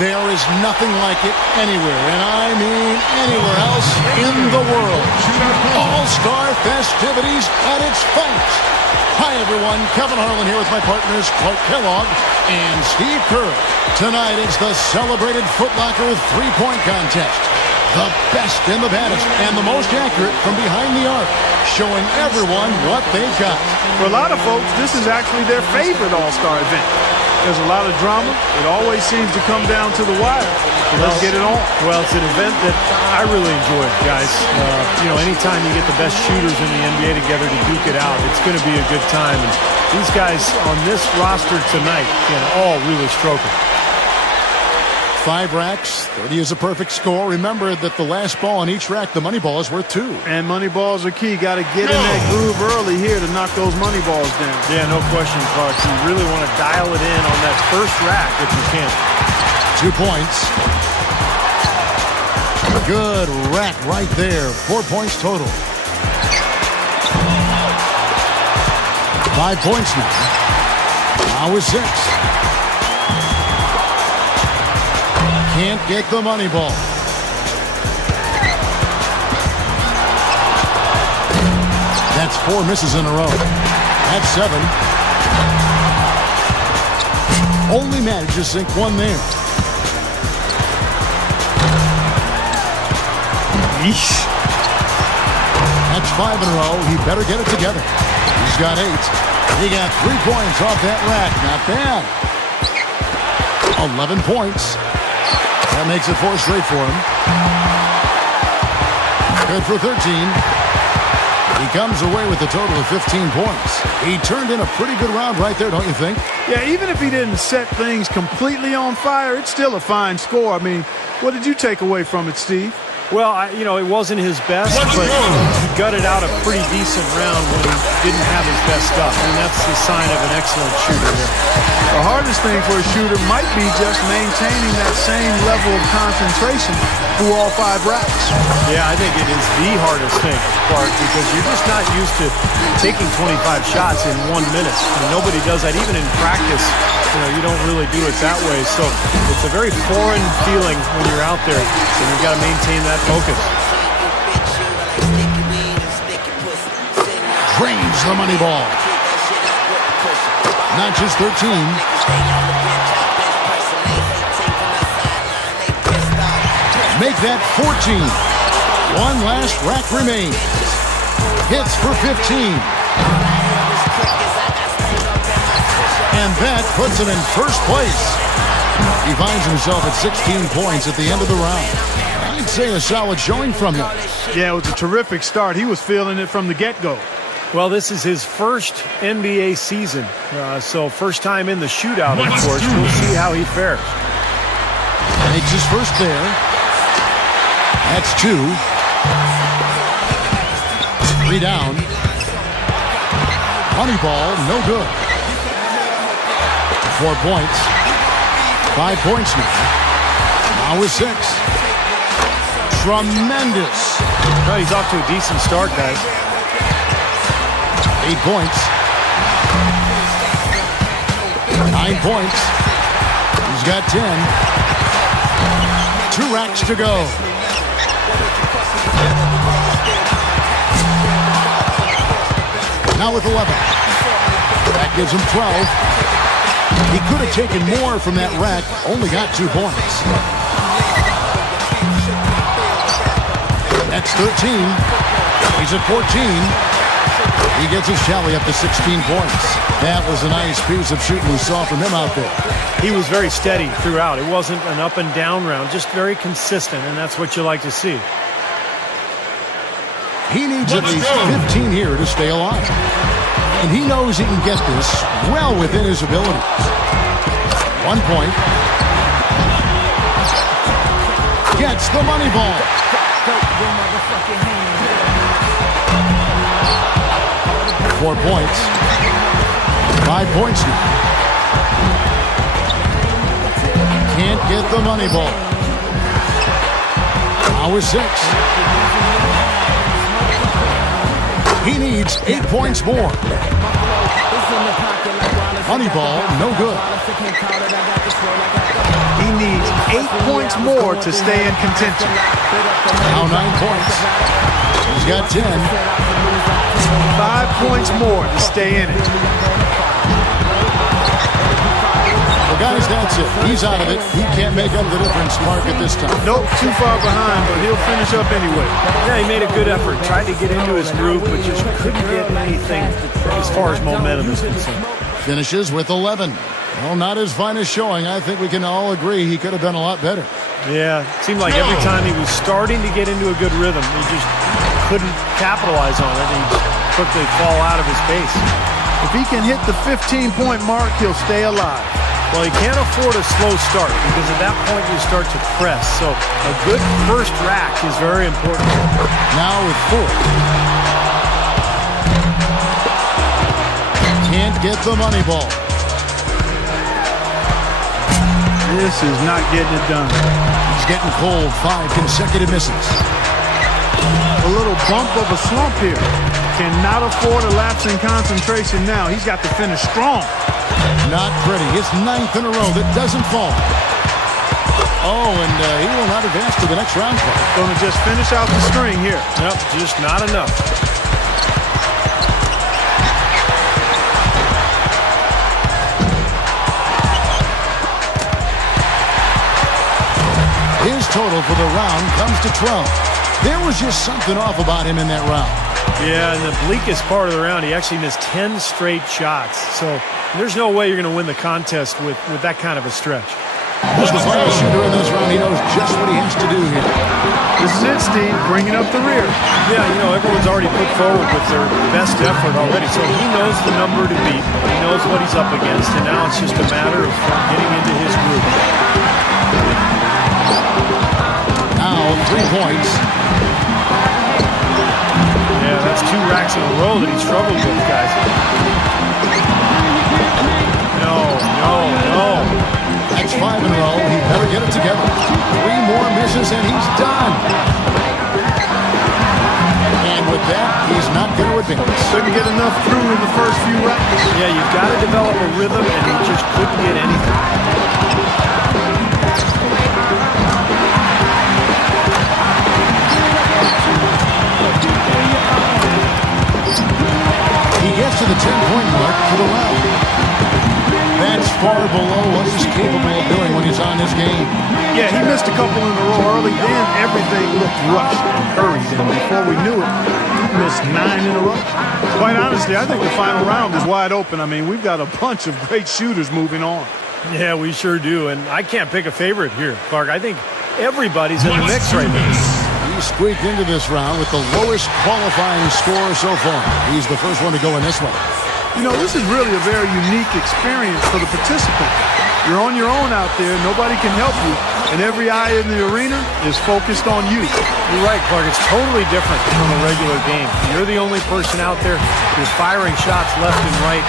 There is nothing like it anywhere, and I mean anywhere else in the world. All-Star festivities at its finest. Hi, everyone. Kevin Harlan here with my partners Clark Kellogg and Steve Kerr. Tonight it's the celebrated Foot Locker with three-point contest. The best and the baddest and the most accurate from behind the arc, showing everyone what they've got. For a lot of folks, this is actually their favorite All-Star event. There's a lot of drama. It always seems to come down to the wire. So let's get it on. Well, it's an event that I really enjoy, guys. Anytime you get the best shooters in the NBA together to duke it out, it's going to be a good time. And these guys on this roster tonight can all really stroke it. 5 racks, 30 is a perfect score. Remember that the last ball on each rack, the money ball is worth 2. And money balls are key. Got to get in that groove early here to knock those money balls down. Yeah, no question, Clark. You really want to dial it in on that first rack if you can. 2 points. Good rack right there. 4 points total. 5 points now. Now with 6. Can't get the money ball. That's 4 misses in a row. That's 7. Only managed to sink 1 there. Yeesh. That's 5 in a row. He better get it together. He's got 8. He got 3 points off that rack. Not bad. 11 points. That makes it 4 straight for him. Good for 13. He comes away with a total of 15 points. He turned in a pretty good round right there, don't you think? Yeah, even if he didn't set things completely on fire, it's still a fine score. I mean, what did you take away from it, Steve? Well, it wasn't his best, but he gutted out a pretty decent round when he didn't have his best stuff, and that's the sign of an excellent shooter here. The hardest thing for a shooter might be just maintaining that same level of concentration through all 5 racks. Yeah, I think it is the hardest thing, Clark, because you're just not used to taking 25 shots in 1 minute. Nobody does that, even in practice. You don't really do it that way. So it's a very foreign feeling when you're out there, and you've got to maintain that focus. Drains the money ball. Notches 13. Make that 14. 1 last rack remains. Hits for 15. And that puts him in first place. He finds himself at 16 points at the end of the round. I'd say a solid showing from him. Yeah, it was a terrific start. He was feeling it from the get-go. Well, this is his first NBA season, so first time in the shootout, of course. We'll see how he fares. Makes his first there. That's 2. 3 down. Money ball, no good. 4 points. 5 points now. Now with 6. Tremendous. Well, he's off to a decent start, guys. 8 points. 9 points. He's got 10. 2 racks to go. Now with 11. That gives him 12. He could have taken more from that rack. Only got 2 points. That's 13. He's at 14. He gets his tally up to 16 points. That was a nice piece of shooting we saw from him out there. He was very steady throughout. It wasn't an up and down round, just very consistent, and that's what you like to see. He needs at least 15 here to stay alive. And he knows he can get this well within his abilities. 1 point. Gets the money ball. 4 points. 5 points now. Can't get the money ball. Now with 6. He needs 8 points more. Honey ball, no good. He needs 8 points more to stay in contention. Now 9 points. He's got 10. 5 points more to stay in it. Well, guys, that's it. He's out of it. He can't make up the difference, Mark, at this time. Nope, too far behind, but he'll finish up anyway. Yeah, he made a good effort. Tried to get into his groove, but just couldn't get anything as far as momentum is concerned. Finishes with 11. Well, not his finest showing. I think we can all agree he could have done a lot better. Yeah, it seemed like every time he was starting to get into a good rhythm, he just couldn't capitalize on it. He'd quickly fall out of his pace. If he can hit the 15-point mark, he'll stay alive. Well, he can't afford a slow start because at that point you start to press. So a good first rack is very important. Now with 4. Can't get the money ball. This is not getting it done. He's getting cold. 5 consecutive misses. A little bump of a slump here. Cannot afford a lapse in concentration now. He's got to finish strong. Not pretty. His 9th in a row that doesn't fall. Oh, and he will not advance to the next round. Going to just finish out the string here. Yep, just not enough. His total for the round comes to 12. There was just something off about him in that round. Yeah, in the bleakest part of the round, he actually missed 10 straight shots. So there's no way you're going to win the contest with that kind of a stretch. As the final shooter in this round, he knows just what he has to do here. This is it, Steve, bringing up the rear. Yeah, you know, everyone's already put forward with their best effort already, so he knows the number to beat. He knows what he's up against, and now it's just a matter of getting into his groove. Now 3 points. Yeah, that's 2 racks in a row that he struggled with, guys. No. That's 5 in a row. He better get it together. 3 more misses and he's done. And with that, he's not going to advance. Couldn't get enough through in the first few racks. Yeah, you've got to develop a rhythm, and he just couldn't get anything. He gets to the 10-point mark for the round. That's far below what he's capable of doing when he's on this game. Yeah, he missed a couple in a row early. Then everything looked rushed and hurried. And before we knew it, he missed 9 in a row. Quite honestly, I think the final round is wide open. I mean, we've got a bunch of great shooters moving on. Yeah, we sure do. And I can't pick a favorite here, Clark. I think everybody's in the mix right now. He squeaked into this round with the lowest qualifying score so far. He's the first one to go in this one. You know, this is really a very unique experience for the participant. You're on your own out there. Nobody can help you. And every eye in the arena is focused on you. You're right, Clark. It's totally different from a regular game. You're the only person out there. You're firing shots left and right.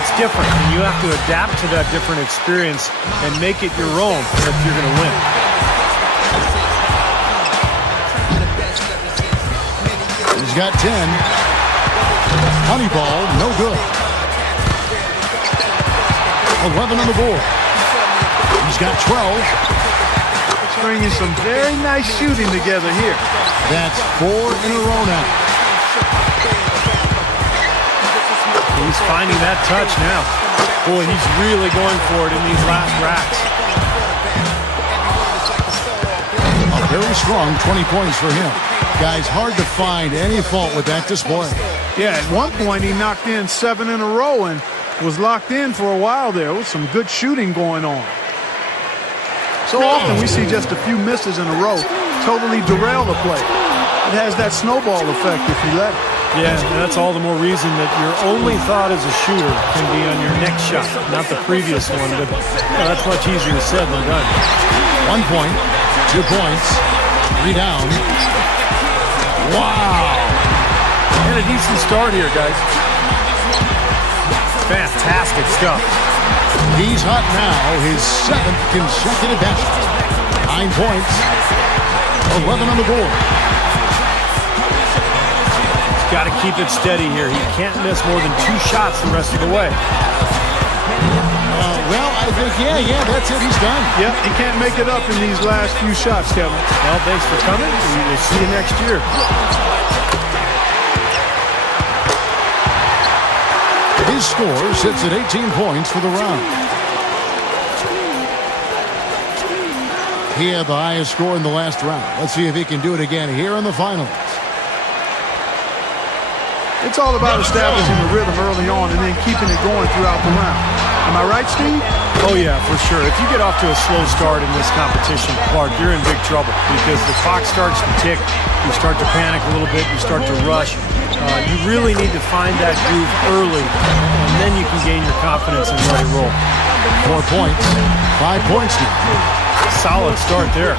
It's different, and you have to adapt to that different experience and make it your own if you're going to win. He's got 10. Honey ball, no good. 11 on the board. He's got 12. Bringing some very nice shooting together here. That's 4 in a row now. He's finding that touch now. Boy, he's really going for it in these last racks. A very strong 20 points for him. Guys, hard to find any fault with that display. Yeah, at one point he knocked in 7 in a row and was locked in for a while there with some good shooting going on. So often we see just a few misses in a row totally derail the play. It has that snowball effect if you let it. Yeah, and that's all the more reason that your only thought as a shooter can be on your next shot, not the previous one. But that's much easier said than done. 1 point, 2 points, 3 down. Wow! And a decent start here, guys. Fantastic stuff. He's hot now, his 7th consecutive basket. 9 points, 11 on the board. He's got to keep it steady here. He can't miss more than 2 shots the rest of the way. think, yeah, that's it. He's done. Yep, he can't make it up in these last few shots, Kevin. Well, thanks for coming. We will see you next year. His score sits at 18 points for the round. He had the highest score in the last round. Let's see if he can do it again here in the finals. It's all about establishing the rhythm early on and then keeping it going throughout the round. Am I right, Steve? Oh, yeah, for sure. If you get off to a slow start in this competition, Clark, you're in big trouble because the clock starts to tick. You start to panic a little bit. You start to rush. You really need to find that groove early, and then you can gain your confidence and let it roll. 4 points. 5 points now. Solid start there.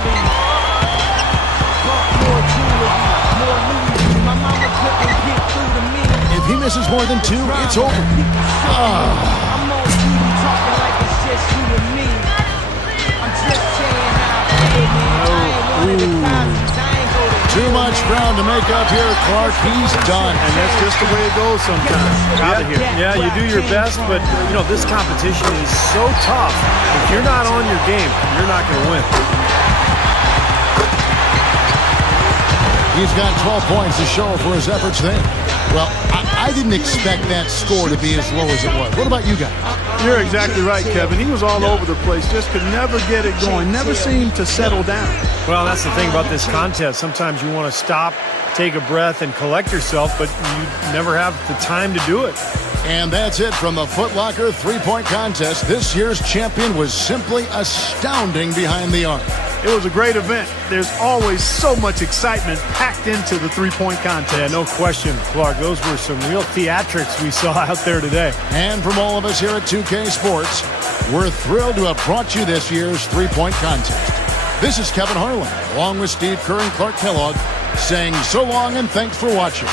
If he misses more than 2, it's over. Too much ground to make up here, Clark. He's done. And that's just the way it goes sometimes. Out of here. Yeah, you do your best, but, you know, this competition is so tough. If you're not on your game, you're not going to win. He's got 12 points to show for his efforts there. Well, I didn't expect that score to be as low as it was. What about you guys? You're exactly right, Kevin. He was all over the place. Just could never get it going. Never seemed to settle down. Well, that's the thing about this contest. Sometimes you want to stop, take a breath, and collect yourself, but you never have the time to do it. And that's it from the Foot Locker three-point contest. This year's champion was simply astounding behind the arc. It was a great event. There's always so much excitement packed into the three-point contest. Yeah, no question, Clark. Those were some real theatrics we saw out there today. And from all of us here at 2K Sports, we're thrilled to have brought you this year's three-point contest. This is Kevin Harlan, along with Steve Kerr and Clark Kellogg, saying so long and thanks for watching.